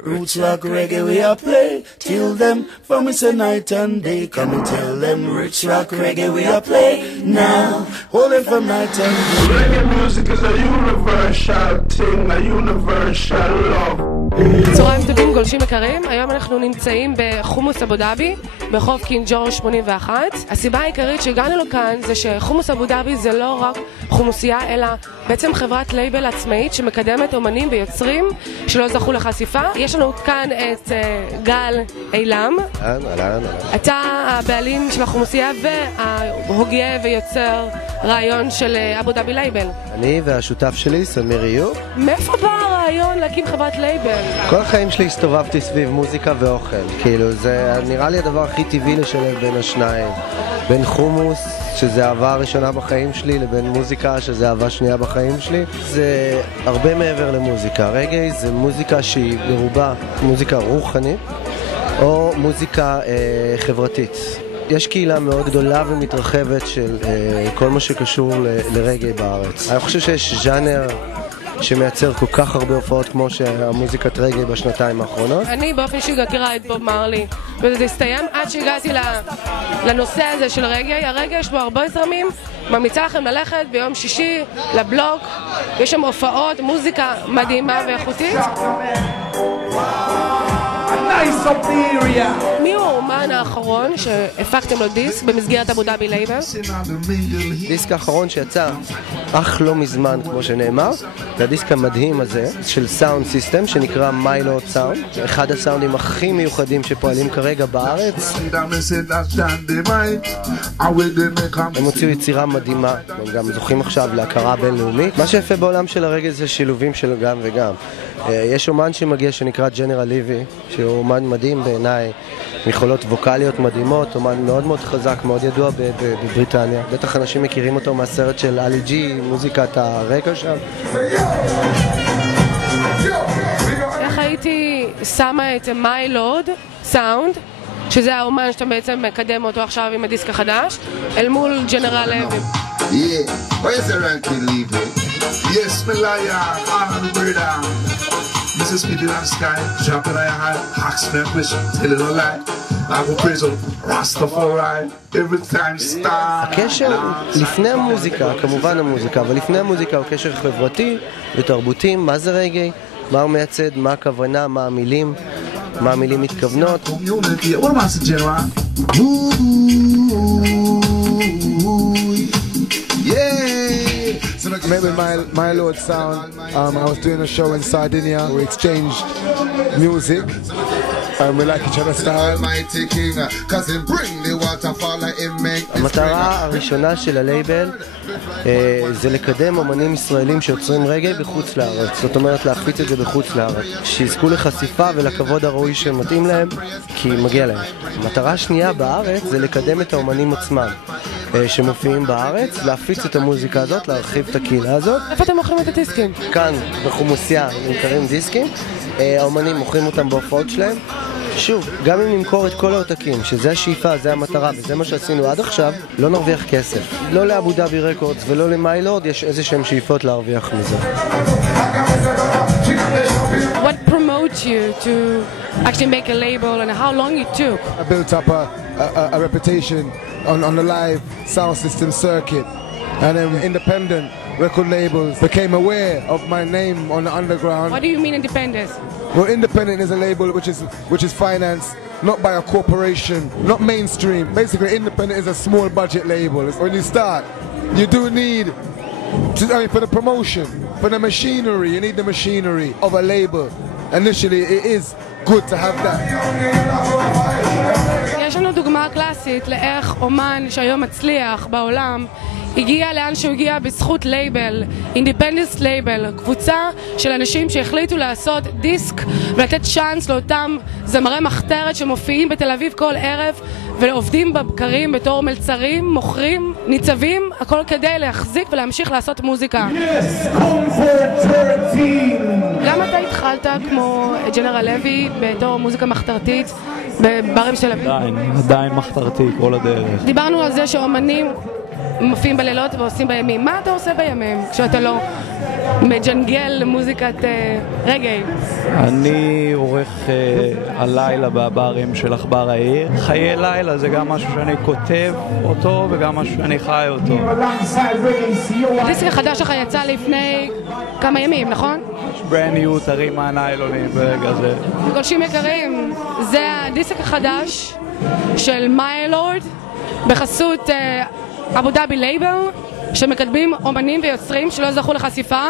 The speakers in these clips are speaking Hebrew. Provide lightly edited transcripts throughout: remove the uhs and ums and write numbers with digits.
Roots rock reggae we a play. Till them from it's a night and day. Come and tell them roots rock reggae we a play. Now, hold it from night and day. Reggae music is a universal thing, a universal love. צהריים טובים גולשים יקרים, היום אנחנו נמצאים בחומוס אבו דאבי ברחוב קינג ג'ורג' 81. הסיבה העיקרית שהגענו לכאן זה שחומוס אבו דאבי זה לא רק חומוסייה אלא בעצם חברת לייבל עצמאית שמקדמת אומנים ויוצרים שלא זכו לחשיפה. יש לנו כאן את גל אילם. אתה הבעלים של החומוסייה וההוגה ויוצר רעיון של אבו דאבי לייבל. אני והשותף שלי סמיר איוב. מאיפה בא הרעיון להקים חברת לייבל? כל החיים שלי הסתובבתי סביב מוזיקה ואוכל. כאילו זה נראה לי הדבר הכי טבעי לשלב בין השניים. בין חומוס, שזה אהבה הראשונה בחיים שלי, לבין מוזיקה, שזה אהבה שנייה בחיים שלי. זה הרבה מעבר למוזיקה. רגעי זה מוזיקה שהיא ברובה מוזיקה רוחנית או מוזיקה חברתית. יש קהילה מאוד גדולה ומתרחבת של כל מה שקשור לרגעי בארץ. אני חושב שיש ז'אנר שמייצר כל כך הרבה הופעות כמו שהמוזיקת רגעי בשנתיים האחרונות. אני באופן אישי מכירה את בוב מרלי, וזה הסתיים עד שהגעתי לנושא הזה של רגעי. הרגעי יש בו הרבה זרמים, ממליצה לכם ללכת ביום שישי לבלוק, יש שם הופעות, מוזיקה מדהימה ואיכותית. מי הוא האומן האחרון שהפקתם לו דיסק במסגרת אבו דאבי לייבל? דיסק האחרון שיצא אך לא מזמן כמו שנאמר, זה הדיסק המדהים הזה של סאונד סיסטם שנקרא מיילורד סאונד, אחד הסאונדים הכי מיוחדים שפועלים כרגע בארץ. הם הוציאו יצירה מדהימה, הם גם זוכים עכשיו להכרה בינלאומית. מה שיפה בעולם של הרגע זה שילובים של גם וגם. יש אומן שמגיע שנקרא ג'נרל ליבי, שהוא אומן מדהים בעיניי, יכולות ווקליות מדהימות, אומן מאוד מאוד חזק, מאוד ידוע בבריטניה. בטח אנשים מכירים אותו מהסרט של אלי ג'י, מוזיקת הרקע שם. איך הייתי שמה את מיילורד סאונד, שזה האומן שאתה בעצם מקדם אותו עכשיו עם הדיסק החדש, אל מול ג'נרל ליבי. Where's the ranking leaving? Yes, me liar, I'm the brother. Mrs. Speedy on sky, jumping on your high, hacks me and wish, tell it a lie. I go praise on Rastafari, every time star. הקשר לפני המוזיקה, כמובן המוזיקה, אבל לפני המוזיקה הוא קשר חברתי ותרבותי. מה זה רגעי? מה הוא מייצד? מה הכוונה? מה המילים? מה המילים מתכוונות? Maybe my Lord Sound. I was doing a show in Sardinia. We exchanged music. We like each other's style. המטרה הראשונה של הלייבל זה לקדם אומנים ישראלים שיוצרים רגעי בחוץ לארץ. זאת אומרת להפיץ את זה בחוץ לארץ, שיזכו לחשיפה ולכבוד הראוי שמתאים להם, כי מגיע להם. המטרה השנייה בארץ זה לקדם את האומנים עצמם שמופיעים בארץ, להפיץ את המוזיקה הזאת, להרחיב את הקהילה הזאת. איפה אתם מוכרים את הדיסקים? כאן בחומוסייה נמכרים דיסקים, האומנים מוכרים אותם בהופעות שלהם. שוב, גם אם נמכור את כל העותקים, שזה השאיפה, זה המטרה, וזה מה שעשינו עד עכשיו, לא נרוויח כסף. לא לאבו דאבי רקורדס ולא למיילורד יש איזה שהם שאיפות להרוויח מזה. What promotes you to actually make a label and how long it took? I built up a reputation on the live sound system circuit, and then independent record labels became aware of my name on the underground. What do you mean independent? Well, independent is a label which is financed not by a corporation, not mainstream. Basically, independent is a small budget label. When you start, you do need for the promotion, for the machinery, you need the machinery of a label. Initially, it is good to have that. יש לנו דוגמה קלאסית לאיך אומן שהיום מצליח בעולם הגיע לאן שהוא הגיע בזכות לייבל, אינדיפנדנס לייבל, קבוצה של אנשים שהחליטו לעשות דיסק ולתת צ'אנס לאותם זמרי מחתרת שמופיעים בתל אביב כל ערב ועובדים בבקרים בתור מלצרים, מוכרים, ניצבים, הכל כדי להחזיק ולהמשיך לעשות מוזיקה. למה אתה התחלת כמו ג'נרל לוי בתור מוזיקה מחתרתית בברים של תל אביב? עדיין מחתרתי כל הדרך. דיברנו על זה שאומנים מופיעים בלילות ועושים בימים. מה אתה עושה בימים כשאתה לא מג'נגל מוזיקת רגעי? אני עורך הלילה בברים של עכבר העיר. חיי לילה זה גם משהו שאני כותב אותו וגם משהו שאני חי אותו. הדיסק החדש שלך יצא לפני כמה ימים, נכון? ברנד ניו, תרים מהניילונים ברגע זה. גולשים יקרים, זה הדיסק החדש של מיילורד בחסות אבו דאבי לייבל, שמקדמים אומנים ויוצרים שלא זכו לחשיפה.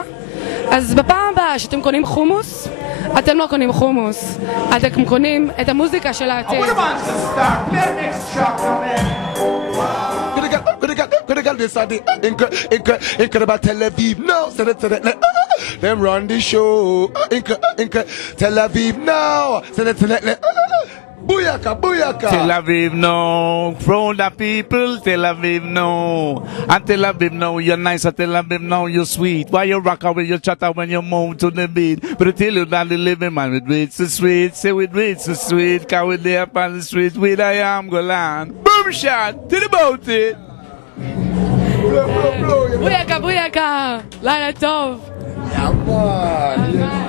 אז בפעם הבאה שאתם קונים חומוס, אתם לא קונים חומוס, אתם קונים את המוזיקה של העתיד. Incredible Tel Aviv now, them run the show. Tel Aviv now, booyaka, booyaka. Tel Aviv no, from the people, Tel Aviv no. And Tel Aviv no, you're nice, and Tel Aviv no, you're sweet. Why you rock out when you chat out when you move to the beat? But I tell you that the living man with weeds so sweet, say with weeds so sweet, can we there up on the street with I am Golan. Boom shot, tell about it. בויאקה, בויאקה, לילה טוב. Yeah, man.